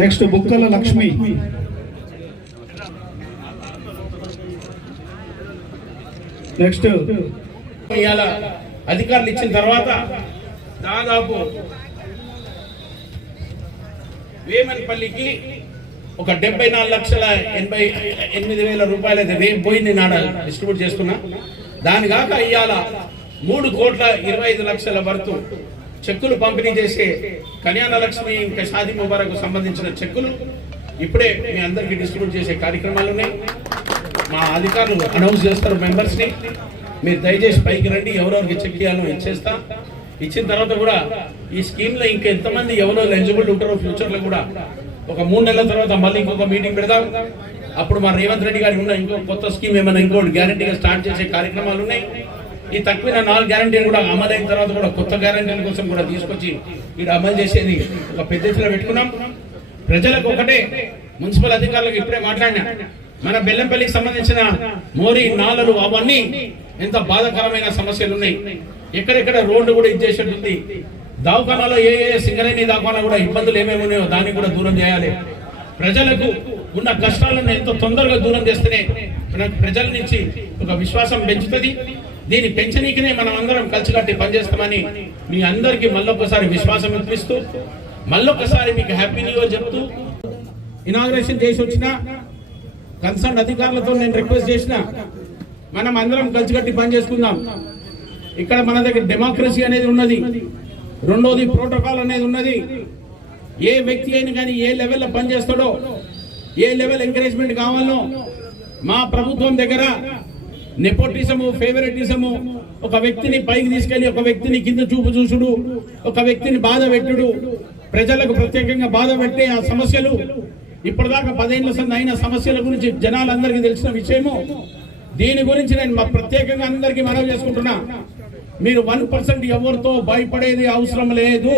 Next బుక్కల Lakshmi. Next ఇవాళ అధికారులు ఇచ్చిన తర్వాత దాదాపు వేమనపల్లికి ఒక 74,88,000 రూపాయలు అయితే రేపు పోయింది నాడ డిస్ట్రిబ్యూట్ చేస్తున్నా. దాని కాక ఇవాళ 3,25,00,000 వరకు చెక్కులు పంపిణీ చేసే కళ్యాణ లక్ష్మి ఇంకా షాదీ ముబారక్ సంబంధించిన చెక్కులు ఇప్పుడే మీ అందరికీ డిస్ట్రిబ్యూట్ చేసే కార్యక్రమాలు ఉన్నాయి. మా అధికారులు అనౌన్స్ చేస్తారు మెంబర్స్ని, మీరు దయచేసి పైకి రండి, ఎవరెవరికి చెక్ చేయాలో ఇచ్చేస్తా. ఇచ్చిన తర్వాత కూడా ఈ స్కీమ్లో ఇంకా ఎంతమంది ఎవరెవరు ఎలిజిబుల్ ఉంటారో ఫ్యూచర్లో కూడా ఒక 3 నెలల తర్వాత మళ్ళీ ఇంకొక మీటింగ్ పెడదాం. అప్పుడు మా రేవంత్ రెడ్డి గారు ఉన్న ఇంకో కొత్త స్కీమ్ ఏమైనా ఇంకోటి గ్యారంటీగా స్టార్ట్ చేసే కార్యక్రమాలు ఉన్నాయి. ఈ తక్కువ 4 గ్యారంటీలు కూడా అమలైన తర్వాత కూడా కొత్త గ్యారంటీల కోసం కూడా తీసుకొచ్చి ఇక్కడ అమలు చేసేది ఒక పెద్ద ఎత్తున పెట్టుకున్నాం. ప్రజలకు ఒకటే, మున్సిపల్ అధికారులకు ఇప్పుడే మాట్లాడినా, మన బెల్లంపల్లికి సంబంధించిన మోరీ నాలలు అవన్నీ ఎంత బాధాకరమైన సమస్యలు ఉన్నాయి. ఎక్కడెక్కడ రోడ్డు కూడా ఇచ్చేసేటుంది. దవాఖానాలో ఏ సింగరేణి దవాఖానా కూడా ఇబ్బందులు ఏమేమి ఉన్నాయో దాన్ని కూడా దూరం చేయాలి. ప్రజలకు ఉన్న కష్టాలను ఎంతో తొందరగా దూరం చేస్తేనే ప్రజల నుంచి ఒక విశ్వాసం పెంచుతుంది. దీన్ని పెంచనీకినే మనం అందరం కలిసికట్టి పనిచేస్తామని మీ అందరికీ మళ్ళొకసారి విశ్వాసం ఇప్పిస్తూ మళ్ళొకసారి మీకు హ్యాపీ న్యూ ఇయర్ చెప్తూ ఇనాగ్రేషన్ చేసి వచ్చిన కన్సర్న్ అధికారులతో నేను రిక్వెస్ట్ చేసిన, మనం అందరం కలిసికట్టి పనిచేసుకుందాం. ఇక్కడ మన దగ్గర డెమోక్రసీ అనేది ఉన్నది, రెండోది ప్రోటోకాల్ అనేది ఉన్నది. ఏ వ్యక్తి అయినా కానీ ఏ లెవెల్లో పనిచేస్తాడో, ఏ లెవెల్ ఎంకరేజ్మెంట్ కావాలనో మా ప్రభుత్వం దగ్గర నెపోటిజము, ఫేవరెటిజము, ఒక వ్యక్తిని పైకి తీసుకెళ్లి ఒక వ్యక్తిని కింద చూపు చూసుడు, ఒక వ్యక్తిని బాధ పెట్టుడు, ప్రజలకు ప్రత్యేకంగా బాధ పెట్టే ఆ సమస్యలు ఇప్పటిదాకా 10 ఏళ్ల సంది అయిన సమస్యల గురించి జనాలందరికీ తెలిసిన విషయము. దీని గురించి నేను ప్రత్యేకంగా అందరికీ మనవి చేసుకుంటున్నా, మీరు 1% ఎవరితో భయపడేది అవసరం లేదు.